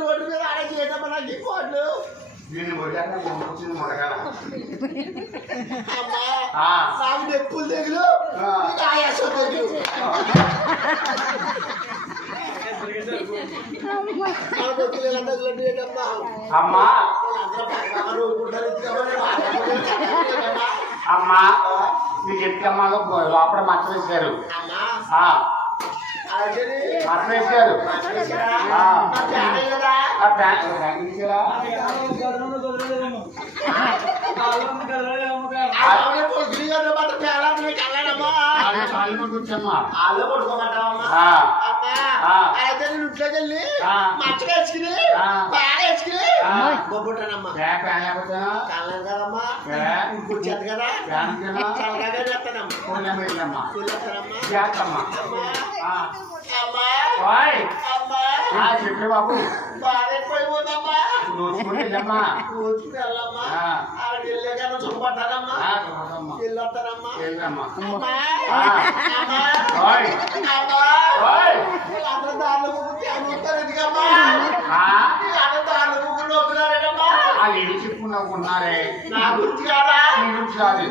road మీద ఆడేటమ్మా నాకు ఈ కోట్లు నాకు నొప్పులు తెగులు ఆయాసం తెగులు అమ్మా అమ్మా మీకు చెప్తామా లోపల మచ్చ వేశారు మచ్చ వేశారు ఇంట్లోకి వెళ్ళి మచ్చగా వేసుకుని పేడ వేసుకుని బొబ్బుంటానమ్మా కదమ్మా కూర్చేది కదా చల్లగా చేస్తానమ్మా చెప్పే బాబు బాగా ఎక్కువైపోతుందమ్మా దోచుకుంటా ఆడికి వెళ్ళాక చుట్టుపట్టారమ్మా వెళ్ళొస్తారమ్మా అందరూ దారిలో ముగ్గురు ఎందుకమ్మా అందరూ దారిలో ముగ్గురు వస్తున్నారేటమ్మా ఏం చెప్పుకున్నావు ఉన్నారే నా గురించి కాదా నీ గురించి కాదు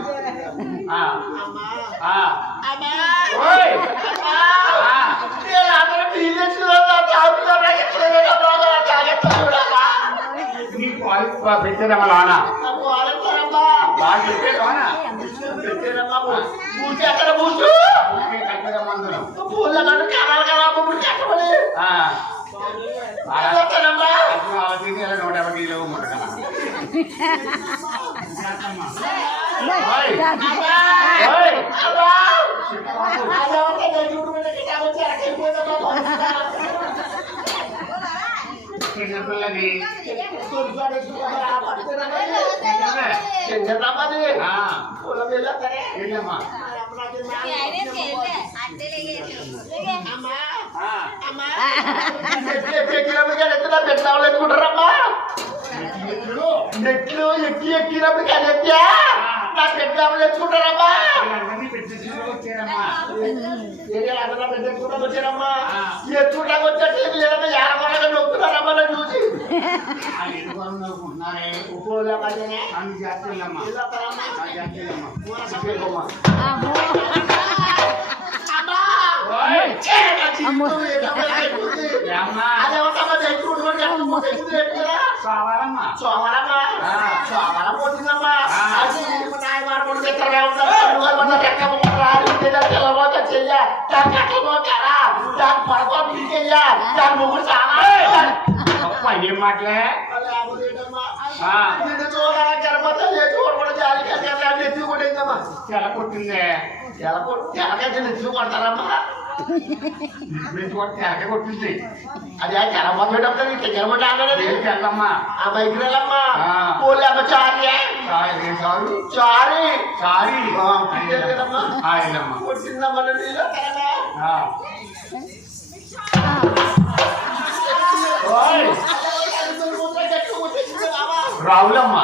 పెట్టేదమ్మా లోన బాగా పెట్టేదమ్మా నూట 50 కిలో పిల్లది పెట్టుకుంటారమ్మా నెట్లు ఎక్కినప్పుడు కదెత్తా నా పెద్దాము తెచ్చుకుంటారమ్మా వచ్చారమ్మా ఎత్తుకుంటాకు వచ్చేసి లేదమ్మా యారమరగా నొక్కుతారమ్మా నన్ను చూసి సోమవారం పోతుందమ్మా ఏం మాటలే తెల కొట్టిందే తెలకైతే నెత్తులు కొడతారమ్మా తెలకే కొట్టింది అది ఆ జనమొట్టేటప్పుడు తెల్లమ్మా ఆ బైక్ వెళ్ళమ్మా పోలే అమ్మ చారీ చారీ సారీ కొట్టిందమ్మా రావులమ్మ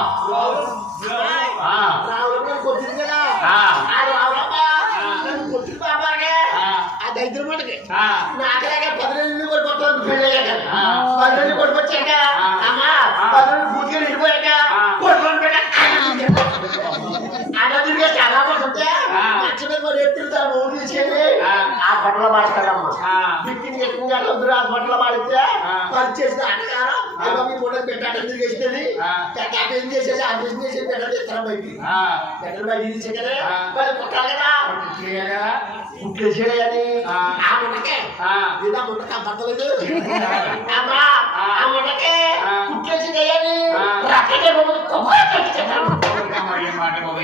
కొట్టింది కదా కొట్టింది బాబాగే ఆ దైద్యం మటుకి నాకలాగే 10 నెలలు కొట్టుకొస్తాను పెళ్ళయ్యాక 10 నెలలు కొట్టుకొచ్చాక అమ్మా 10 నెలలు పూర్తిగా నిండిపోయాక కొట్టుకొని అన్నదిగా చాలా వస్తుంటే మంచి మీద మరి ఎత్తుతారు ఊరు తీసేది ఆ బట్టలు మాడతారమ్మా బిక్కిని ఎక్కువగా వద్దు ఆ బట్టలు మాడితే పని చేసిన అన్నగారు అమ్మ మీ ఫోటో పెట్టాడు ఎందుకు వేసేది ఏం చేసేది ఆ బిజినెస్ చేసేది పెట్టాలి ఇతర బయటికి పెట్టలు బయట తీసేది మరి కొట్టాలి కదా కుట్లేసేయాలి ఆ ముట్టకే ఇదా ముట్టక బట్టలేదు అమ్మా ఆ ముట్టకే కుట్లేసేయాలి రక్కకే బాబు మాట బాబు